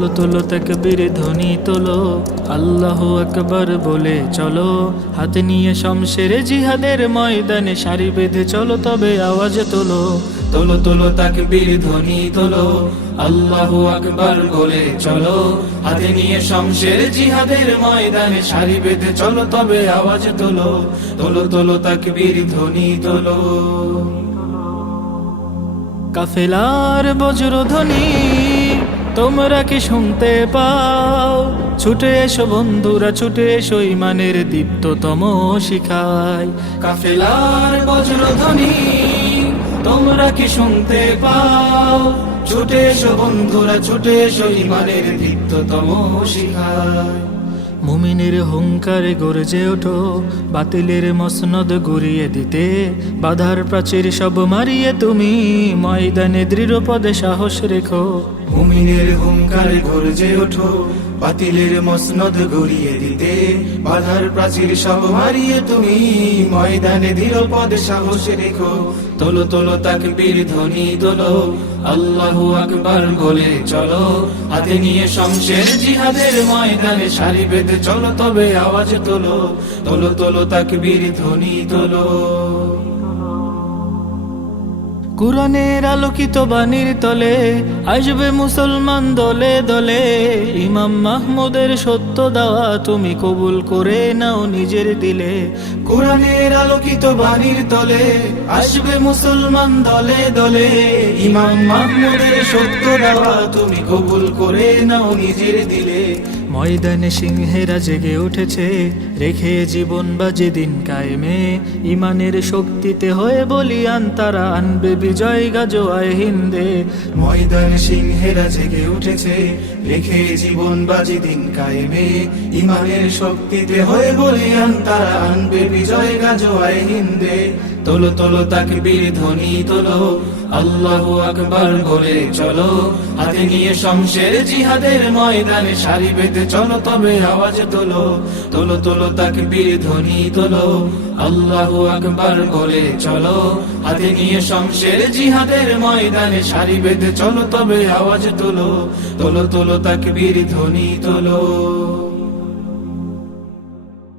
তোলো তোলো তাকবীর ধ্বনি তোলো, আল্লাহু আকবার বলে চলো। হাতে নিয়ে শমশের জিহাদের ময়দানে সারি বেঁধে চলো, তবে আওয়াজ তোলো। তোলো তোলো তাকবীর ধ্বনি তোলো, আল্লাহু আকবার বলে চলো। হাতে নিয়ে শমশের জিহাদের ময়দানে সারি বেঁধে চলো, তবে আওয়াজ তোলো। তোলো তোলো তাকবীর ধ্বনি তোলো। কাফেলার বজ্রধ্বনি তোমরা কি শুনতে পাও? ছুটে এসো বন্ধুরা, ছুটে এসো ঈমানের দীপ্ততম শিখায়। কাফেলার বজ্রধ্বনি তোমরা কি শুনতে পাও? ছুটে এসো বন্ধুরা, ছুটে এসো ঈমানের দীপ্ততম শিখায়। মুমিনের হুঙ্কারে গর্জে ওঠো, বাতিলের মসনদ গুড়িয়ে দিতে। বাধার প্রাচীর সব মারিয়ে তুমি ময়দানে দৃঢ় পদে সাহস রেখো। মুমিনের হুঙ্কারে গর্জে ওঠো, বাতিলের মসনদ গুড়িয়ে দিতে। বাধার প্রাচীর সব মারিয়ে তুমি ময়দানে দৃঢ় পদে সাহস রেখো। তোলো তোলো তাকবীর ধ্বনি তোলো, আল্লাহু আকবার বলে চলো। হাতে নিয়ে শমশের জিহাদের ময়দানে সারি বেঁধে চলো, তবে আওয়াজ তোলো। তোলো তোলো তাকবীর ধ্বনি তোলো। কুরআনের আলোকিত বাণীর তলে আসবে মুসলমান দলে দলে। ইমাম মাহমুদের সত্য দাওয়া তুমি কবুল করে নাও নিজের দিলে। কুরআনের আলোকিত বাণীর তলে আসবে মুসলমান দলে দলে। ইমাম মাহমুদের সত্য দাওয়া তুমি কবুল করে নাও নিজের দিলে। ময়দানে সিংহেরা জেগে উঠেছে, রেখে জীবন বাজে দিন কায়েমে। ইমানের শক্তিতে হয়ে বলিয়ান তারা আনবে বিজয় গাজোয়ায় হিন্দে। ময়দানে সিংহেরা জেগে উঠেছে, রেখে জীবন বাজে দিন কায়েমে। ইমানের শক্তিতে হয়ে বলিয়ান তারা আনবে বিজয় গাজোয়ায় হিন্দে। তোলো তোলো তাকবীর ধ্বনি তোলো, আল্লাহু আকবার বলে চলো। হাতে নিয়ে শমশের জিহাদের ময়দানে সারি বেঁধে চলো, তবে আওয়াজ তোলো। তোলো তোলো তাকবীর ধ্বনি তোলো, আল্লাহু আকবার বলে চলো। হাতে নিয়ে শমশের জিহাদের ময়দানে সারি বেঁধে চলো, তবে আওয়াজ তোলো। তোলো তোলো তাকবীর ধ্বনি তোলো।